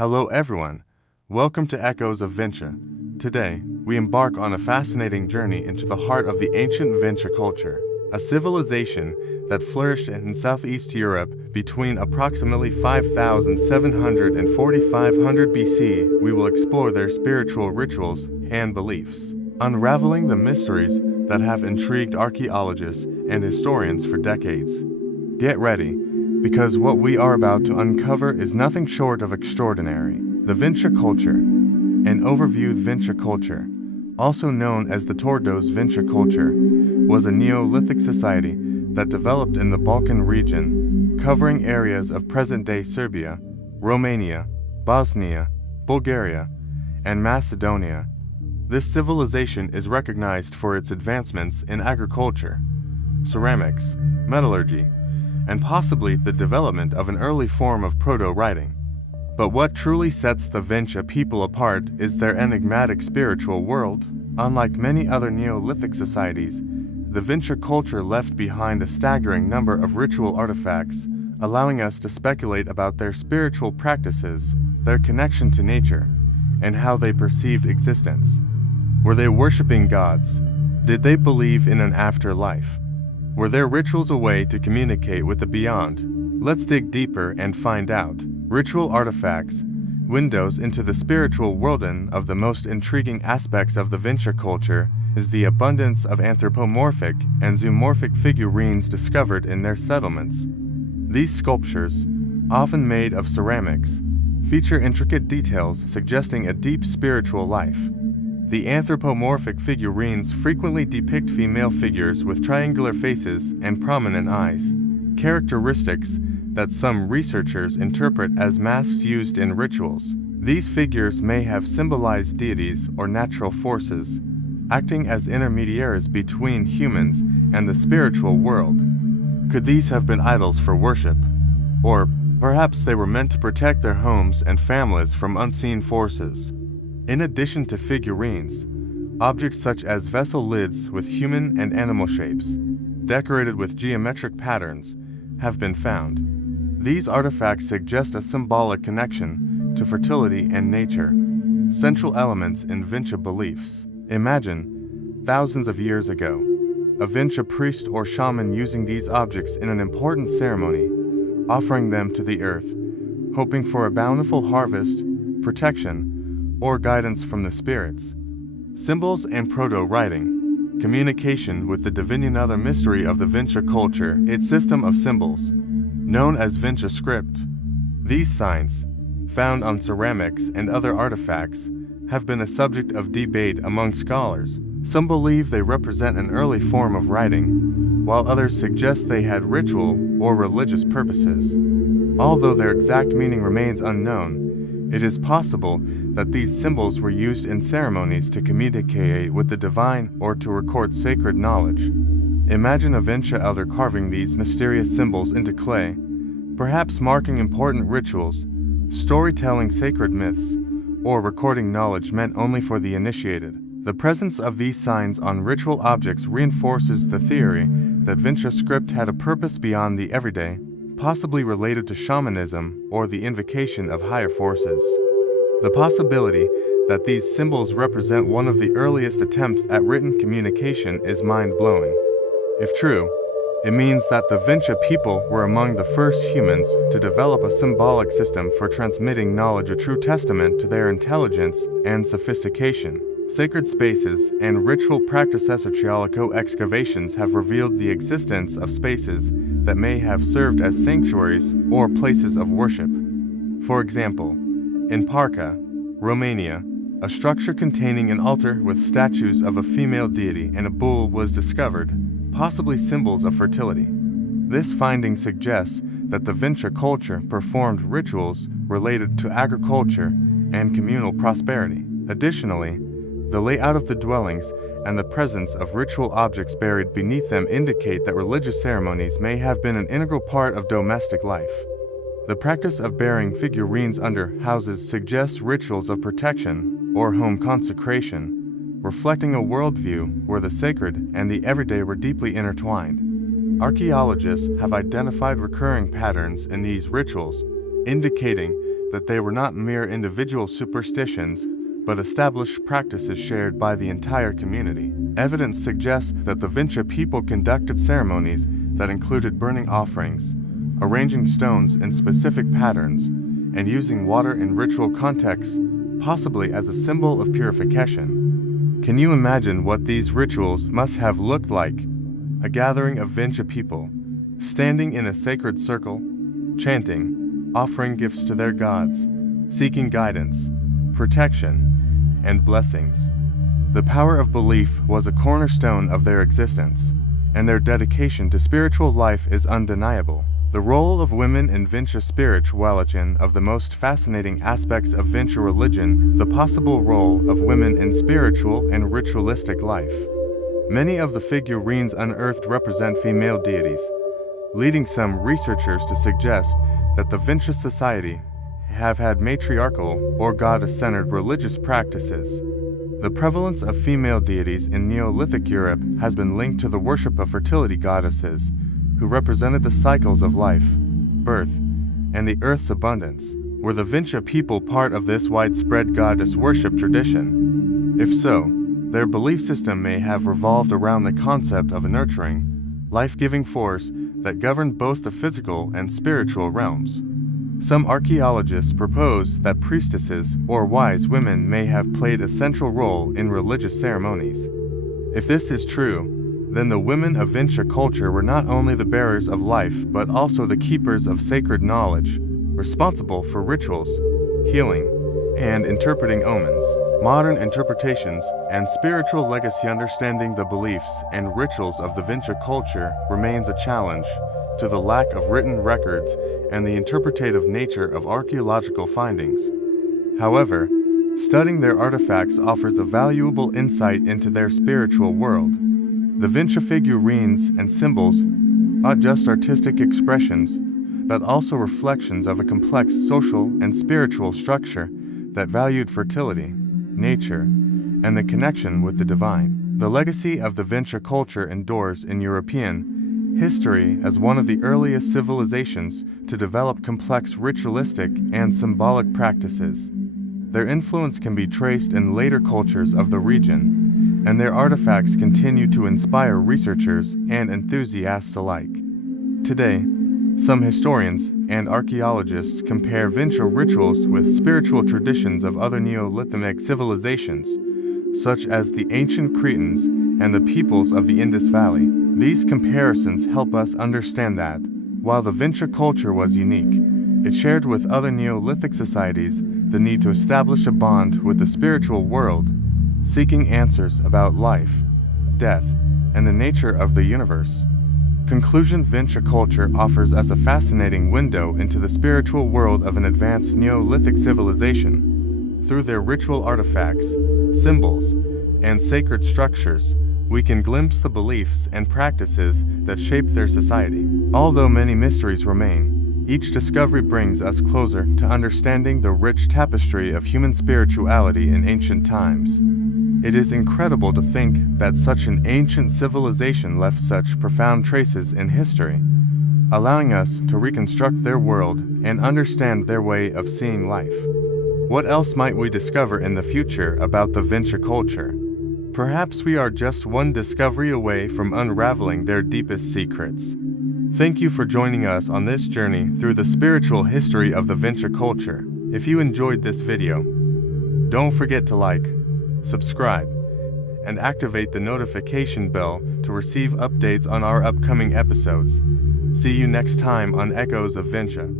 Hello everyone, welcome to Echoes of Vinca. Today, we embark on a fascinating journey into the heart of the ancient Vinca culture, a civilization that flourished in Southeast Europe between approximately 5700 and 4500 BC. We will explore their spiritual rituals and beliefs, unraveling the mysteries that have intrigued archaeologists and historians for decades. Get ready, because what we are about to uncover is nothing short of extraordinary. The Vinca culture. An overview. Vinca culture, also known as the Tordos Vinca culture, was a Neolithic society that developed in the Balkan region, covering areas of present-day Serbia, Romania, Bosnia, Bulgaria, and Macedonia. This civilization is recognized for its advancements in agriculture, ceramics, metallurgy, and possibly the development of an early form of proto-writing. But what truly sets the Vinca people apart is their enigmatic spiritual world. Unlike many other Neolithic societies, the Vinca culture left behind a staggering number of ritual artifacts, allowing us to speculate about their spiritual practices, their connection to nature, and how they perceived existence. Were they worshiping gods? Did they believe in an afterlife? Were their rituals a way to communicate with the beyond? Let's dig deeper and find out. Ritual artifacts, windows into the spiritual world. One of the most intriguing aspects of the Vinca culture is the abundance of anthropomorphic and zoomorphic figurines discovered in their settlements. These sculptures, often made of ceramics, feature intricate details suggesting a deep spiritual life. The anthropomorphic figurines frequently depict female figures with triangular faces and prominent eyes, characteristics that some researchers interpret as masks used in rituals. These figures may have symbolized deities or natural forces, acting as intermediaries between humans and the spiritual world. Could these have been idols for worship? Or perhaps they were meant to protect their homes and families from unseen forces. In addition to figurines, objects such as vessel lids with human and animal shapes, decorated with geometric patterns, have been found. These artifacts suggest a symbolic connection to fertility and nature, central elements in Vinca beliefs. Imagine, thousands of years ago, a Vinca priest or shaman using these objects in an important ceremony, offering them to the earth, hoping for a bountiful harvest, protection, or guidance from the spirits. Symbols and proto-writing. Communication with the divine. Another mystery of the Vinca culture, its system of symbols, known as Vinca script. These signs, found on ceramics and other artifacts, have been a subject of debate among scholars. Some believe they represent an early form of writing, while others suggest they had ritual or religious purposes. Although their exact meaning remains unknown, it is possible that these symbols were used in ceremonies to communicate with the divine or to record sacred knowledge. Imagine a Vinca elder carving these mysterious symbols into clay, perhaps marking important rituals, storytelling sacred myths, or recording knowledge meant only for the initiated. The presence of these signs on ritual objects reinforces the theory that Vinca script had a purpose beyond the everyday, possibly related to shamanism or the invocation of higher forces. The possibility that these symbols represent one of the earliest attempts at written communication is mind-blowing. If true, it means that the Vinca people were among the first humans to develop a symbolic system for transmitting knowledge, a true testament to their intelligence and sophistication. Sacred spaces and ritual practices. Archaeological excavations have revealed the existence of spaces that may have served as sanctuaries or places of worship. For example, in Parca, Romania, a structure containing an altar with statues of a female deity and a bull was discovered, possibly symbols of fertility. This finding suggests that the Vinca culture performed rituals related to agriculture and communal prosperity. Additionally, the layout of the dwellings and the presence of ritual objects buried beneath them indicate that religious ceremonies may have been an integral part of domestic life. The practice of burying figurines under houses suggests rituals of protection or home consecration, reflecting a worldview where the sacred and the everyday were deeply intertwined. Archaeologists have identified recurring patterns in these rituals, indicating that they were not mere individual superstitions, but established practices shared by the entire community. Evidence suggests that the Vinca people conducted ceremonies that included burning offerings, arranging stones in specific patterns, and using water in ritual contexts, possibly as a symbol of purification. Can you imagine what these rituals must have looked like? A gathering of Vinca people, standing in a sacred circle, chanting, offering gifts to their gods, seeking guidance, protection, and blessings. The power of belief was a cornerstone of their existence, and their dedication to spiritual life is undeniable. The role of women in Vinca spirituality. Of the most fascinating aspects of Vinca religion, the possible role of women in spiritual and ritualistic life. Many of the figurines unearthed represent female deities, leading some researchers to suggest that the Vinca society have had matriarchal or goddess-centered religious practices. The prevalence of female deities in Neolithic Europe has been linked to the worship of fertility goddesses, who represented the cycles of life, birth, and the earth's abundance. Were the Vinca people part of this widespread goddess worship tradition? If so, their belief system may have revolved around the concept of a nurturing, life-giving force that governed both the physical and spiritual realms. Some archaeologists propose that priestesses or wise women may have played a central role in religious ceremonies. If this is true, then the women of Vinca culture were not only the bearers of life but also the keepers of sacred knowledge, responsible for rituals, healing, and interpreting omens. Modern interpretations and spiritual legacy. Understanding the beliefs and rituals of the Vinca culture remains a challenge to the lack of written records and the interpretative nature of archaeological findings. However, studying their artifacts offers a valuable insight into their spiritual world. The Vinca figurines and symbols aren't just artistic expressions, but also reflections of a complex social and spiritual structure that valued fertility, nature, and the connection with the divine. The legacy of the Vinca culture endures in European history as one of the earliest civilizations to develop complex ritualistic and symbolic practices. Their influence can be traced in later cultures of the region, and their artifacts continue to inspire researchers and enthusiasts alike. Today, some historians and archaeologists compare Vinca rituals with spiritual traditions of other Neolithic civilizations, such as the ancient Cretans and the peoples of the Indus Valley. These comparisons help us understand that, while the Vinca culture was unique, it shared with other Neolithic societies the need to establish a bond with the spiritual world, seeking answers about life, death, and the nature of the universe. Conclusion: Vinca culture offers us a fascinating window into the spiritual world of an advanced Neolithic civilization. Through their ritual artifacts, symbols, and sacred structures, we can glimpse the beliefs and practices that shaped their society. Although many mysteries remain, each discovery brings us closer to understanding the rich tapestry of human spirituality in ancient times. It is incredible to think that such an ancient civilization left such profound traces in history, allowing us to reconstruct their world and understand their way of seeing life. What else might we discover in the future about the Vinca culture? Perhaps we are just one discovery away from unraveling their deepest secrets. Thank you for joining us on this journey through the spiritual history of the Vinca culture. If you enjoyed this video, don't forget to like, subscribe, and activate the notification bell to receive updates on our upcoming episodes. See you next time on Echoes of Vinca.